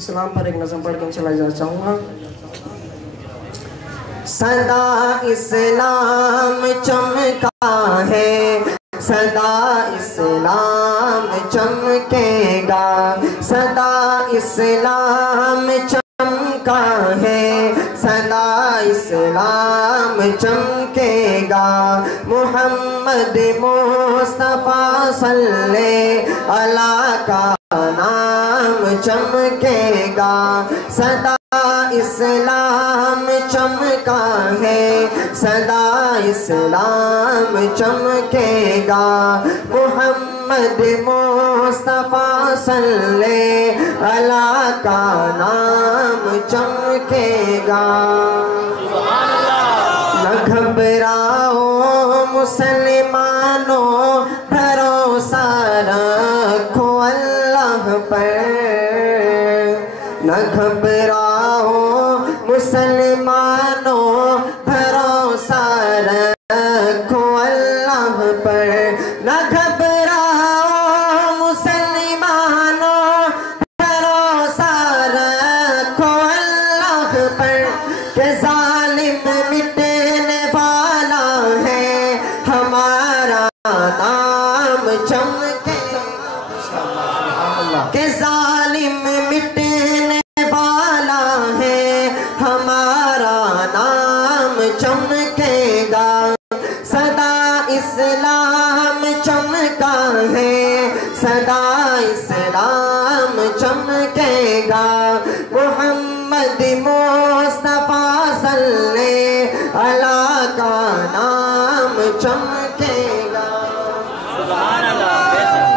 इस्लाम पर एक नज़म पढ़ के चला जाना चाहूँगा। सदा इस्लाम चमका है, सदा इस्लाम चमकेगा, सदा इस्लाम चमका है, सदा इस्लाम चमकेगा। मोहम्मद मुस्तफा सल्लल्लाहु अलैहि का नाम चमकेगा, सदा इस्लाम चमका है, सदा इस्लाम चमकेगा। मोहम्मद मुस्तफा सल्लल्लाहु अलैहि का नाम चमकेगा। न घबराओ मुसलमानों, भरोसा रखो अल्लाह पर, न घबराओ मुसलमानों, भरोसा रखो अल्लाह पर, न घबराओ मुसलमानों, भरोसा रखो अल्लाह पर, के जालिम मिटने वाला है, हमारा नाम चमके, के जालिम मिटने वाला है, हमारा नाम चमकेगा। सदा इस्लाम चमका है, सदा इस्लाम चमकेगा। मोहम्मद मुस्तफा सल्लल्लाहु अलैहि का नाम चमकेगा।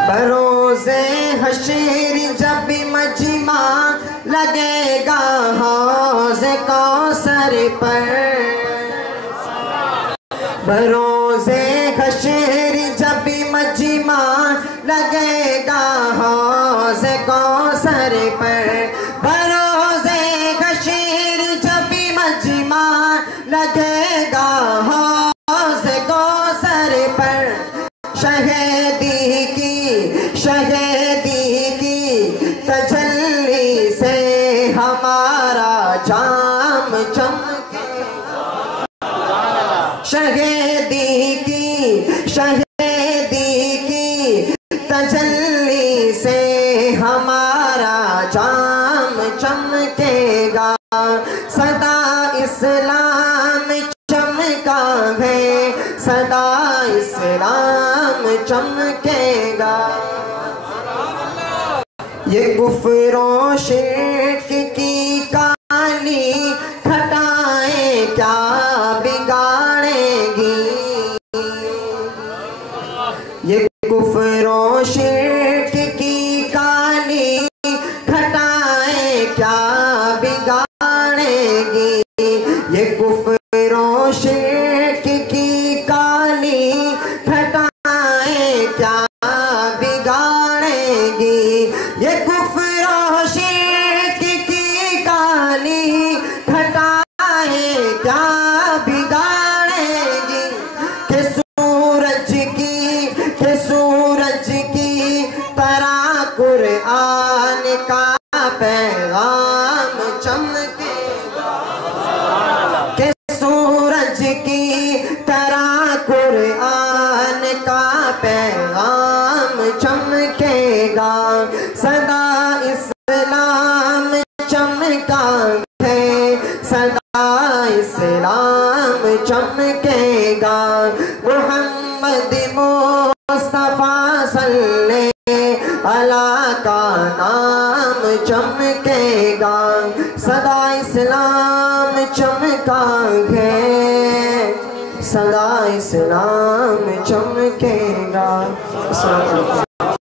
बरोज़े हशर जब मजमा लगेगा हौज़े कौसर पर, बरोज़े हशर जब मजमा लगेगा हौज़े कौसर पर, बरोज़े हशर जब मजमा लगेगा हौज़े कौसर पर, शहीदी की तजल्ली से हमारा जाम चमकेगा, शहीदी की तजल्ली से हमारा जाम चमकेगा। सदा इस्लाम चमका है, सदा इस्लाम चमकेगा। ये कुफ्र शिर्क की काली घटाएं क्या बिगाड़ेगी, ये कुफ्र शिर्क की काली घटाएं क्या बिगाड़ेगी, ये कुफ्र शिर्क की काली घटाएं क्या बिगाड़ेगी, ये कुफ्र शिर्क की काली घटाएं क्या बिगाड़ेगी। के सूरज की तरह कुरान का पैगाम चमकेगा, के सूरज की तरह कुरान का पैगाम चमकेगा। सदा इस्लाम चमका है, सदा इस्लाम चमकेगा। मोहम्मद मुस्तफा सल्लल्लाहु अलैहि का नाम चमकेगा, सदा इस्लाम चमका है, सदा इस्लाम चमकेगा।